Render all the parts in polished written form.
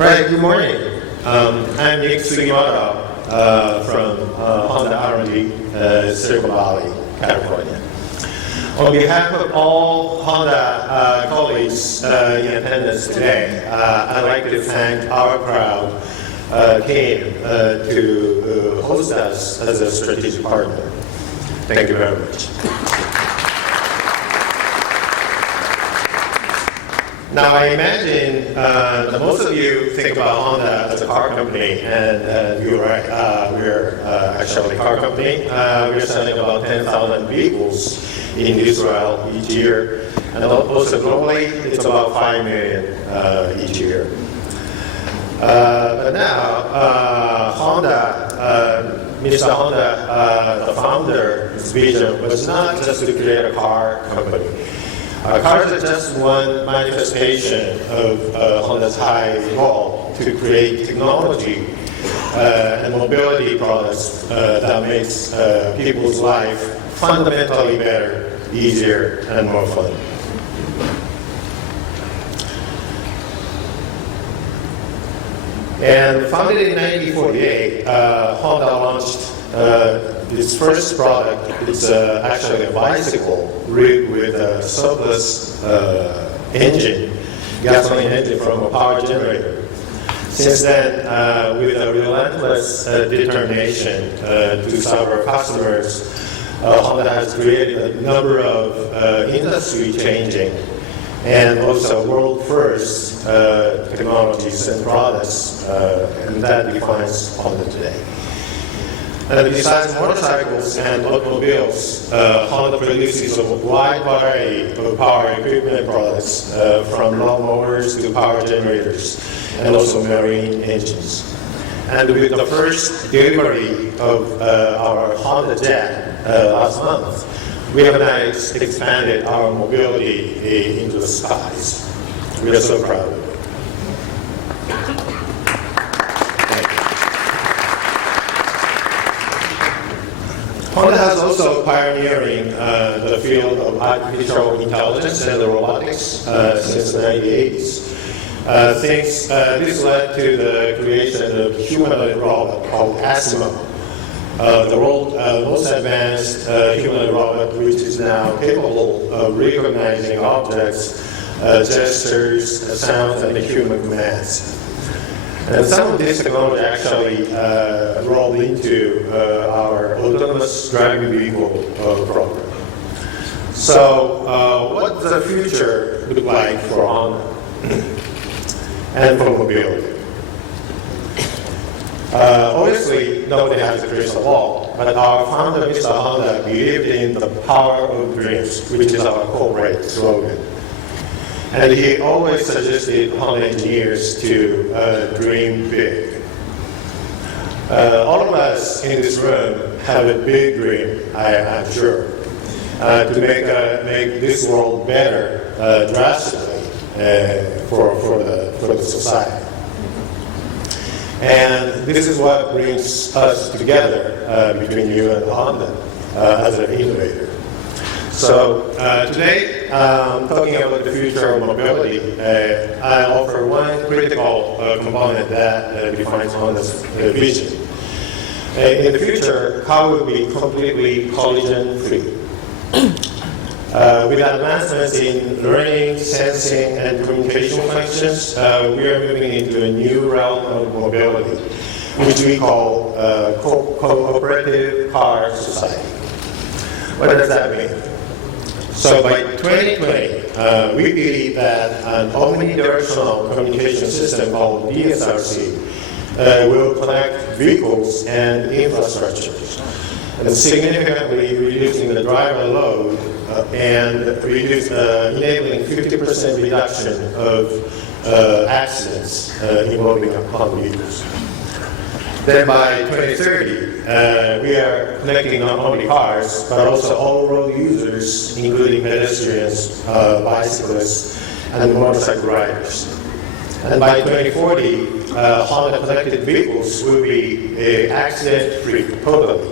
Right, good morning. I'm Nick Sugimoto from Honda R&D, Silicon Valley, California. On behalf of all Honda colleagues in attendance today, I'd like to thank OurCrowd team to host us as a strategic partner. Thank you very much. Now, I imagine that most of you think about Honda as a car company, and you're right, we're actually a car company. We're selling about 10,000 vehicles in Israel each year, and also globally, it's about 5 million each year. But now, Honda, Mr. Honda, the founder, his vision was not just to create a car company. Cars are just one manifestation of Honda's high goal to create technology and mobility products that makes people's life fundamentally better, easier, and more fun. And founded in 1948, Honda launched its first product. It's actually a bicycle rigged with a surplus engine, gasoline engine from a power generator. Since then, with a relentless determination to serve our customers, Honda has created a number of industry-changing and also world-first technologies and products, and that defines Honda today. And besides motorcycles and automobiles, Honda produces a wide variety of power equipment products, from lawnmowers to power generators, and also marine engines. And with the first delivery of our Honda Jet last month, we have now expanded our mobility into the skies. We are so proud of it. Honda has also pioneering the field of artificial intelligence and robotics since the 1980s. This led to the creation of a humanoid robot called Asimo, the world's most advanced humanoid robot, which is now capable of recognizing objects, gestures, sounds, and human commands. And some of this technology actually rolled into our autonomous driving vehicle program. So what does the future look like for Honda and for mobility? Obviously, nobody has a crystal ball, but our founder, Mr. Honda, believed in the power of dreams, which is our corporate slogan. And he always suggested Honda engineers to dream big. All of us in this room have a big dream, I'm sure, to make this world better drastically for the society. And this is what brings us together between you and Honda as an innovator. So today, talking about the future of mobility, I offer one critical component that defines Honda's vision. In the future, car will be completely collision-free. With advancements in learning, sensing, and communication functions, we are moving into a new realm of mobility, which we call cooperative car society. What does that mean? So by 2020, we believe that an omnidirectional communication system called DSRC will connect vehicles and infrastructures, and significantly reducing the driver load and enabling 50% reduction of accidents involving on vehicles. Then by 2030, we are connecting not only cars, but also all road users, including pedestrians, bicyclists, and motorcycle riders. And by 2040, Honda connected vehicles will be accident-free totally,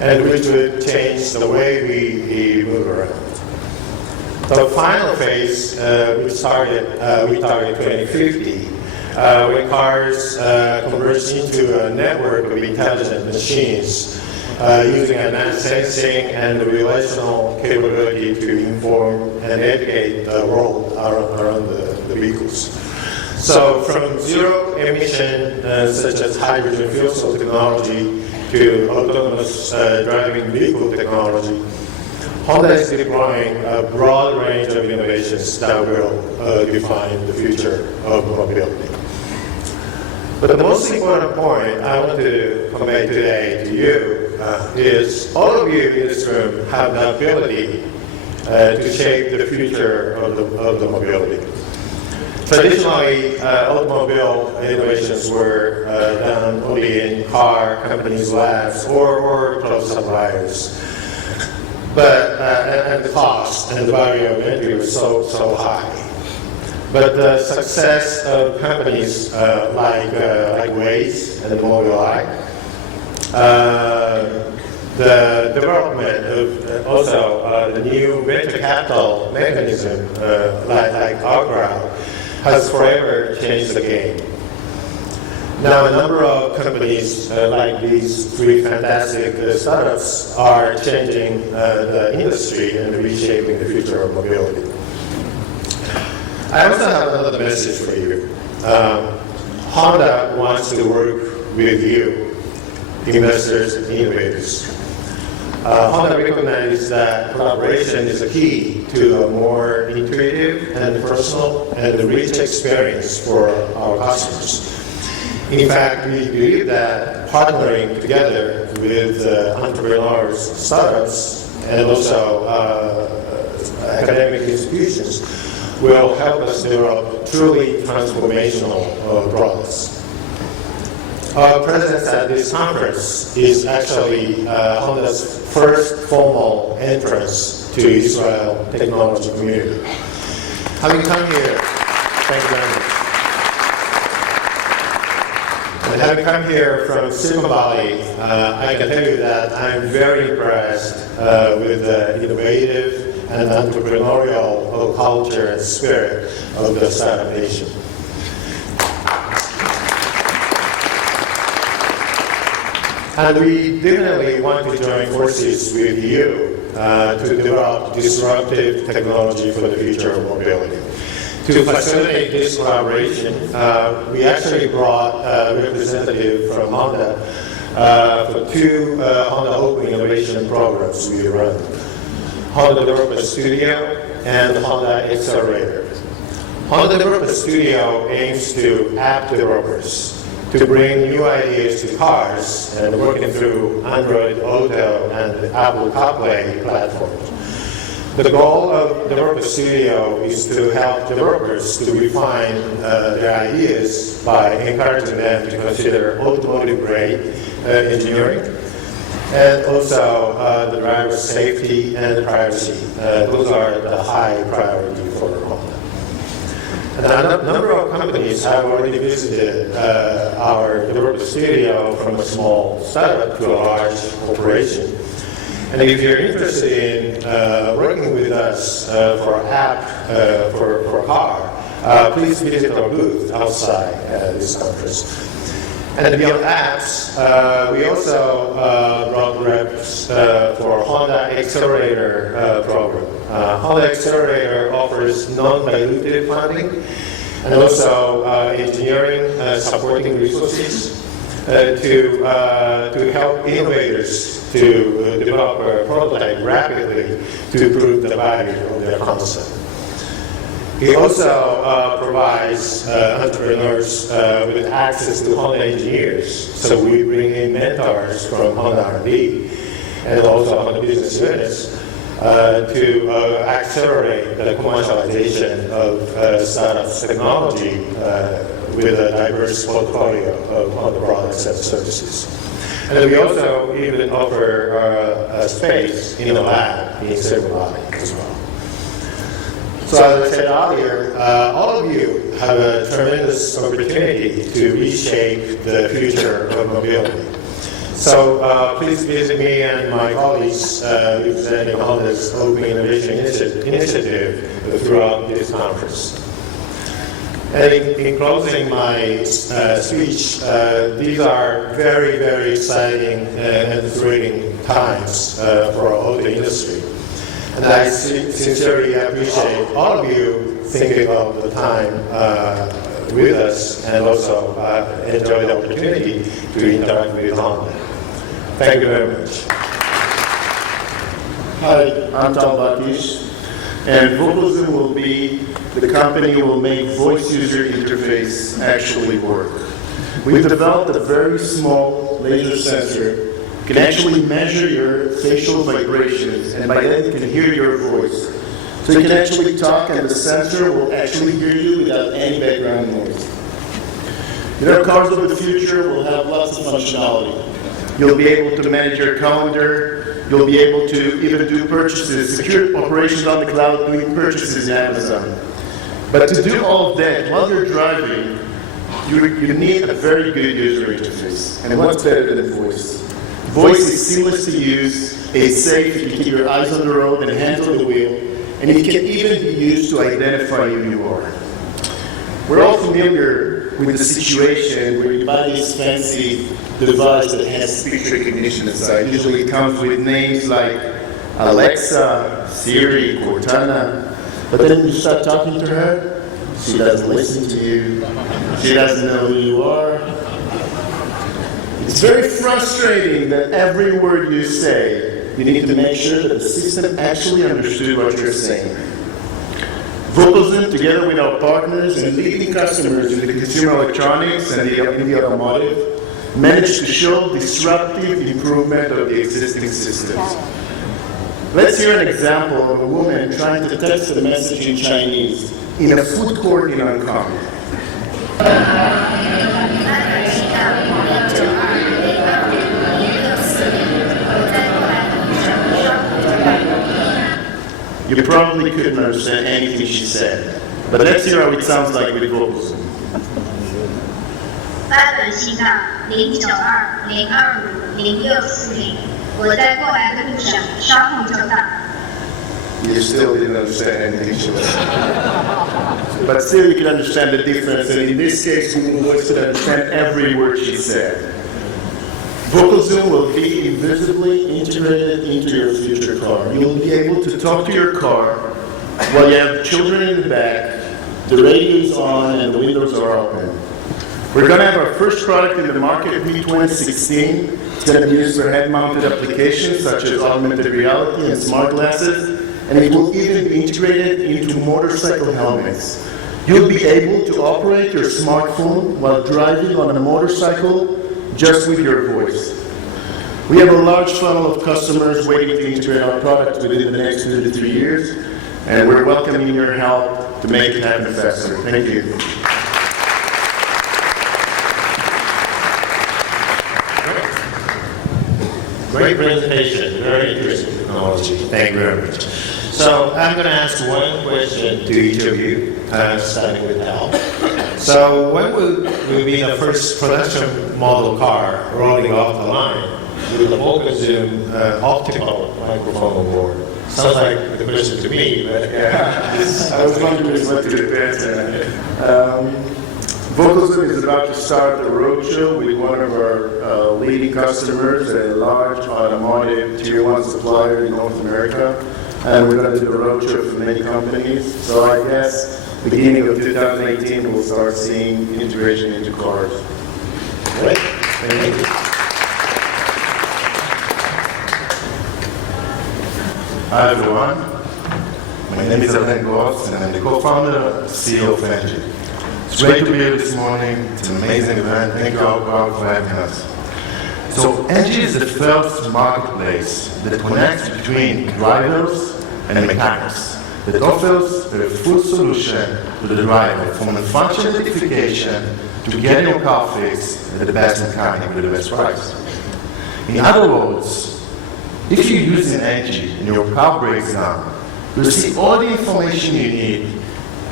and which would change the way we move around. The final phase, we target 2050, when cars converge into a network of intelligent machines using advanced sensing and relational capability to inform and educate the world around the vehicles. So from zero emission, such as hydrogen fuel cell technology, to autonomous driving vehicle technology, Honda is deploying a broad range of innovations that will define the future of mobility. But the most important point I want to convey today to you is all of you in this room have the ability to shape the future of the mobility. Traditionally, automobile innovations were done only in car companies' labs or close suppliers. But and the cost and the barrier of entry was so high. But the success of companies like Waze and Mobileye, the development of also the new venture capital mechanism like OurCrowd has forever changed the game. Now, a number of companies like these three fantastic startups are changing the industry and reshaping the future of mobility. I also have another message for you. Honda wants to work with you, investors and innovators. Honda recognizes that collaboration is a key to a more intuitive and personal and rich experience for our customers. In fact, we believe that partnering together with entrepreneurs, startups, and also academic institutions will help us develop truly transformational products. Our presence at this conference is actually Honda's first formal entrance to Israel technology community. Having come here, thank you very much. And having come here from Silicon Valley, I can tell you that I'm very impressed with the innovative and entrepreneurial culture and spirit of the startup nation. And we definitely want to join forces with you to develop disruptive technology for the future of mobility. To facilitate this collaboration, we actually brought a representative from Honda for two Honda Open Innovation programs we run. Honda Developer Studio and Honda Accelerator. Honda Developer Studio aims to app developers to bring new ideas to cars and working through Android Auto and Apple CarPlay platforms. The goal of Developer Studio is to help developers to refine their ideas by encouraging them to consider automotive-grade engineering and also the driver's safety and privacy. Those are the high priority for Honda. And a number of companies have already visited our Developer Studio, from a small startup to a large corporation. And if you're interested in working with us for an app for a car, please visit our booth outside this conference. And beyond apps, we also brought reps for Honda Accelerator program. Honda Accelerator offers non-dilutive funding and also engineering supporting resources to help innovators to develop a prototype rapidly to prove the value of their concept. He also provides entrepreneurs with access to Honda engineers. So we bring in mentors from Honda R&D and also Honda business units to accelerate the commercialization of startups technology with a diverse portfolio of Honda products and services. And we also even offer a space in a lab in Silicon Valley as well. So as I said earlier, all of you have a tremendous opportunity to reshape the future of mobility. So please visit me and my colleagues representing Honda's Open Innovation Initiative throughout this conference. And in closing my speech, these are very, very exciting and thrilling times for our auto industry. And I sincerely appreciate all of you thinking of the time with us and also enjoy the opportunity to interact with Honda. Thank you very much. Hi, I'm Tal Bakish, and VocalZoom will be the company who will make voice user interface actually work. We've developed a very small laser sensor. It can actually measure your facial vibrations, and by that it can hear your voice. So you can actually talk, and the sensor will actually hear you without any background noise. Cars of the future will have lots of functionality. You'll be able to manage your calendar. You'll be able to even do purchases, secure operations on the cloud, doing purchases in Amazon. But to do all of that while you're driving, you need a very good user interface. And what's better than voice? Voice is seamless to use, it's safe, you can keep your eyes on the road and hands on the wheel, and it can even be used to identify who you are. We're all familiar with the situation where you buy this fancy device that has speech recognition inside. Usually it comes with names like Alexa, Siri, Cortana, but then when you start talking to her, she doesn't listen to you, she doesn't know who you are. It's very frustrating that every word you say, you need to make sure that the system actually understood what you're saying. VocalZoom, together with our partners and leading customers in the consumer electronics and the automotive, managed to show disruptive improvement of the existing systems. Let's hear an example of a woman trying to text a message in Chinese in a food court in Hong Kong. You probably couldn't understand anything she said, but let's hear how it sounds like with VocalZoom. 8本西藏092025640，我在过来的路上，稍后就到。 You still didn't understand anything she was saying. But still you can understand the difference, and in this case Google Voice could understand every word she said. VocalZoom will be invisibly integrated into your future car. You'll be able to talk to your car while you have children in the back, the radio is on, and the windows are open. We're going to have our first product in the market in 2016. It's going to be used for head-mounted applications such as augmented reality and smart glasses, and it will even be integrated into motorcycle helmets. You'll be able to operate your smartphone while driving on a motorcycle just with your voice. We have a large funnel of customers waiting to integrate our product within the next 2 to 3 years, and we're welcoming your help to make it happen faster. Thank you. Great presentation, very interesting technology. Thank you very much. So I'm going to ask one question to each of you, starting with Tal. So when will be the first production model car rolling off the line with the VocalZoom optical microphone on board? Sounds like the question to me, but yeah. I was wondering what to answer. VocalZoom is about to start a roadshow with one of our leading customers, a large automotive tier 1 supplier in North America, and we're going to do a roadshow for many companies. So I guess beginning of 2018 we'll start seeing integration into cars. Great. Thank you. Hi everyone, my name is Yarden and I'm the co-founder and CEO of Engie. It's great to be here this morning. It's an amazing event. Thank you OurCrowd for having us. So Engie is the first marketplace that connects between drivers and mechanics, that offers a full solution to the driver, from a function identification to getting your car fixed at the best mechanic with the best price. In other words, if you're using Engie and your car breaks down, you'll see all the information you need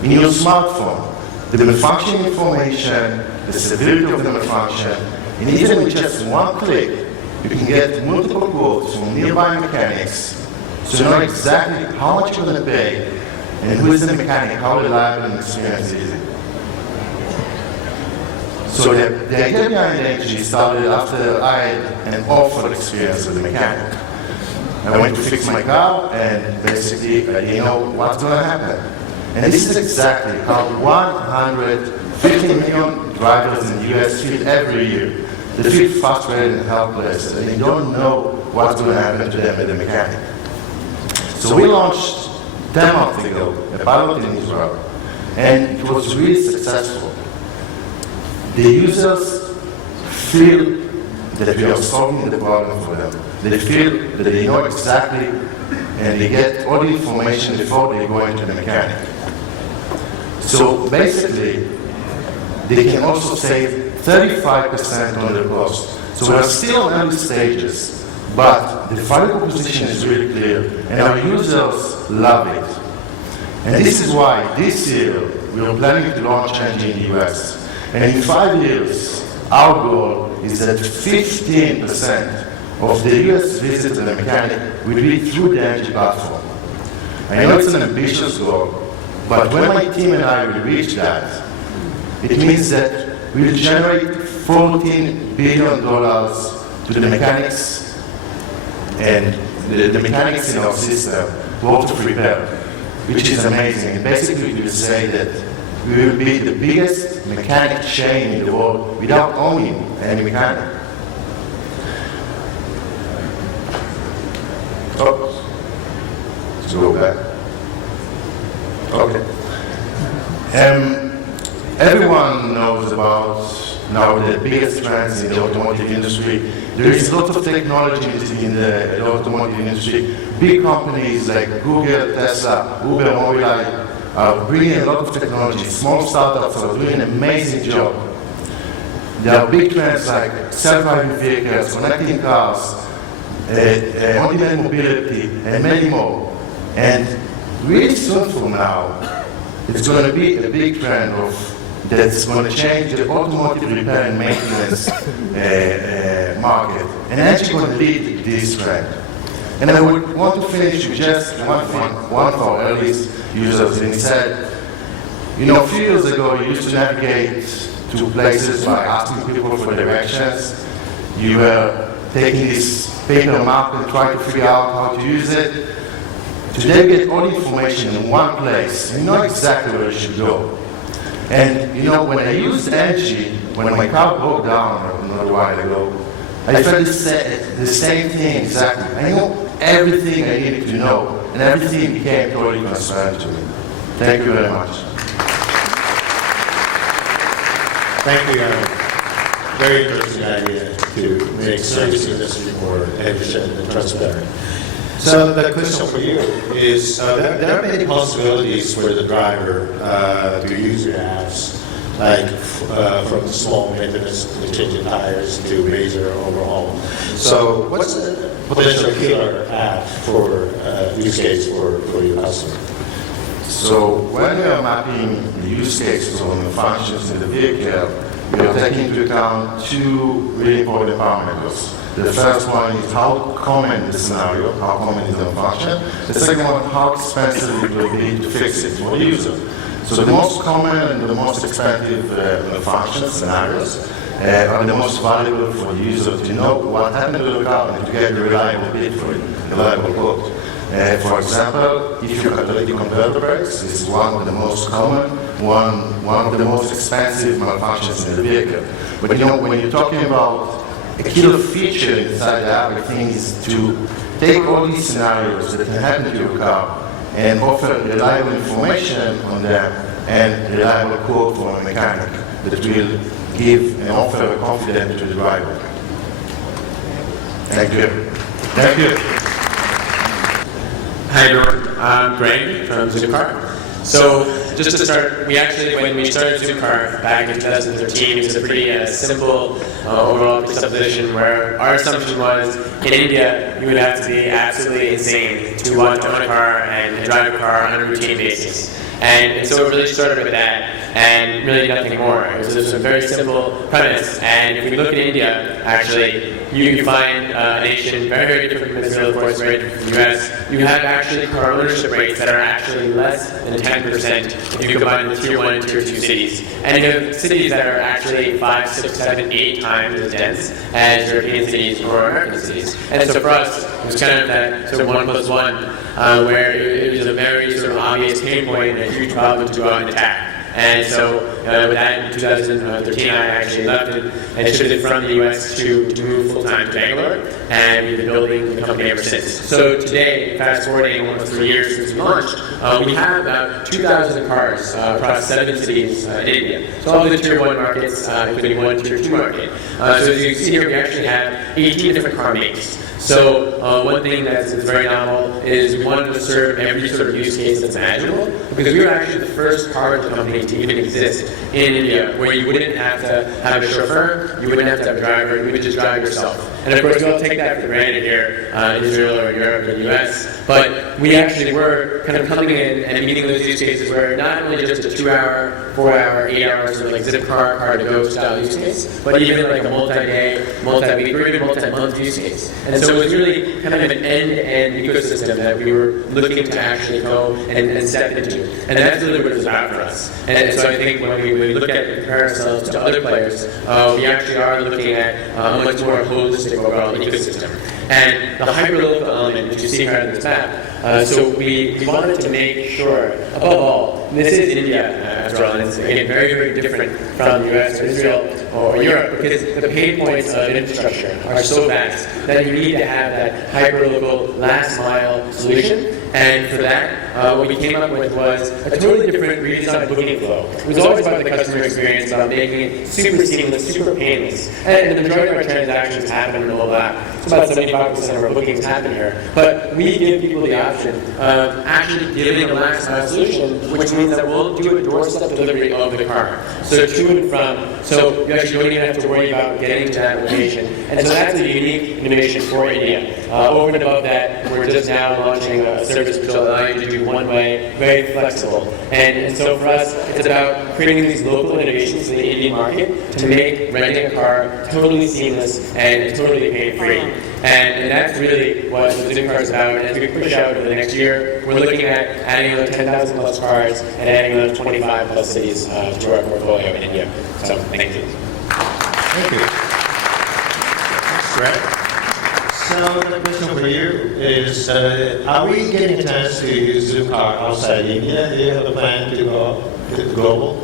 in your smartphone. The malfunction information, the severity of the malfunction, and even with just one click, you can get multiple quotes from nearby mechanics, so you know exactly how much you're going to pay and who is the mechanic, how reliable and experienced is it. So the idea behind Engie started after I had an awful experience with a mechanic. I went to fix my car, and basically I didn't know what's going to happen. And this is exactly how 150 million drivers in the US feel every year. They feel frustrated and helpless, and they don't know what's going to happen to them at the mechanic. So we launched 10 months ago a pilot in Israel, and it was really successful. The users feel that we are solving the problem for them. They feel that they know exactly, and they get all the information before they go into the mechanic. So basically, they can also save 35% on the cost. So we are still in early stages, but the value proposition is really clear, and our users love it. And this is why this year we are planning to launch Engie in the US. And in 5 years, our goal is that 15% of the US visits to the mechanic will be through the Engie platform. I know it's an ambitious goal, but when my team and I will reach that, it means that we will generate $14 billion to the mechanics and the mechanics in our system, worth of repair, which is amazing. And basically, we will say that we will be the biggest mechanic chain in the world without owning any mechanic. Oh, let's go back. Okay. Everyone knows about now the biggest trends in the automotive industry. There is a lot of technology in the automotive industry. Big companies like Google, Tesla, Uber, Mobileye are bringing a lot of technology. Small startups are doing an amazing job. There are big trends like self-driving vehicles, connecting cars, on-demand mobility, and many more. And really soon from now, it's going to be a big trend that's going to change the automotive repair and maintenance market. And Engie is going to lead this trend. And I would want to finish with just one thing. One of our earliest users, and he said, you know, a few years ago, you used to navigate to places by asking people for directions. You were taking this paper map and trying to figure out how to use it. Today, you get all the information in one place. You know exactly where you should go. And you know, when I used Engie, when my car broke down a little while ago, I felt the same thing exactly. I know everything I needed to know, and everything became totally transparent to me. Thank you very much. Thank you, Yarden. Very interesting idea to make service industry more efficient and transparent. So the question for you is, there are many possibilities for the driver to use your apps, like from small maintenance, changing tires, to major overhaul. So what's the potential killer app for use case for your customer? So when we are mapping the use cases or the functions in the vehicle, we are taking into account two really important parameters. The first one is how common the scenario, how common is the function. The second one, how expensive it will be to fix it for the user. So the most common and the most expensive functions, scenarios, are the most valuable for the user to know what happened to the car and to get a reliable bid for it, a reliable quote. For example, if you catalytic converter brakes, this is one of the most common, one of the most expensive malfunctions in the vehicle. But you know, when you're talking about a killer feature inside the app, I think, is to take all these scenarios that can happen to your car and offer reliable information on them and reliable quote from a mechanic that will give and offer confidence to the driver. Thank you. Thank you. Hi everyone, I'm Greg from Zoomcar. So just to start, when we started Zoomcar back in 2013, it was a pretty simple overall presupposition where our assumption was in India you would have to be absolutely insane to want to own a car and drive a car on a routine basis. And so it really started with that. and really nothing more. It was just a very simple premise. And if we look at India, actually, you find a nation very, very different from Israel, of course, very different from the US. You have actually car ownership rates that are actually less than 10% if you combine the tier 1 and tier 2 cities. And you have cities that are actually 5, 6, 7, 8 times as dense as European cities or American cities. And so for us, it was kind of that sort of 1 plus 1, where it was a very sort of obvious pain point and a huge problem to go out and attack. And so with that, in 2013, I actually left and shifted from the US to move full-time to Bangalore, and we've been building the company ever since. So today, fast forwarding almost 3 years since we launched, we have about 2,000 cars across 7 cities in India. So all the tier 1 markets, including 1 tier 2 market. So as you see here, we actually have 18 different car makes. So one thing that's very novel is we wanted to serve every sort of use case that's imaginable, because we were actually the first car rental company to even exist in India, where you wouldn't have to have a chauffeur, you wouldn't have to have a driver, you would just drive yourself. And of course, we all take that for granted here in Israel or Europe or the US, but we actually were kind of coming in and meeting those use cases where not only just a 2-hour, 4-hour, 8-hour sort of like zip car to go style use case, but even like a multi-day, multi-week, or even multi-month use case. And so it was really kind of an end-to-end ecosystem that we were looking to actually go and step into. And that's really what it was about for us. And so I think when we look at and compare ourselves to other players, we actually are looking at a much more holistic overall ecosystem. And the hyperlocal element, which you see here on this map, so we wanted to make sure, above all, and this is India, after all, and it's again very, very different from the US or Israel or Europe, because the pain points of infrastructure are so vast that you need to have that hyperlocal last mile solution. And for that, what we came up with was a totally different redesigned booking flow. It was always about the customer experience, about making it super seamless, super painless. And the majority of our transactions happen in the mobile app. So about 75% of our bookings happen here. But we give people the option of actually giving a last mile solution, which means that we'll do a doorstep delivery of the car. So to and from. So you actually don't even have to worry about getting to that location. And so that's a unique innovation for India. Over and above that, we're just now launching a service which will allow you to do one way, very flexible. And so for us, it's about creating these local innovations in the Indian market to make renting a car totally seamless and totally pain-free. And that's really what the Zoomcar is about. And as we push out over the next year, we're looking at adding another 10,000 plus cars and adding another 25 plus cities to our portfolio in India. So thank you. Thank you. Great. So the question for you is, are we getting a chance to use Zoomcar outside India? Do you have a plan to go global?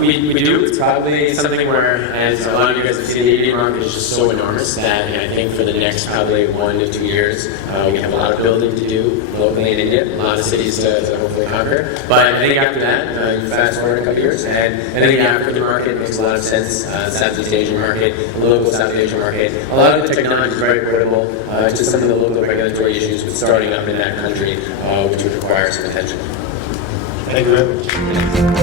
We do. It's probably something where, as a lot of you guys have seen, the Indian market is just so enormous that I think for the next probably 1 to 2 years, we have a lot of building to do locally in India, a lot of cities to hopefully conquer. But I think after that, you fast forward a couple years, and I think the African market makes a lot of sense. Southeast Asian market, the local South Asian market. A lot of the technology is very portable. Just some of the local regulatory issues with starting up in that country, which would require some attention. Thank you very much.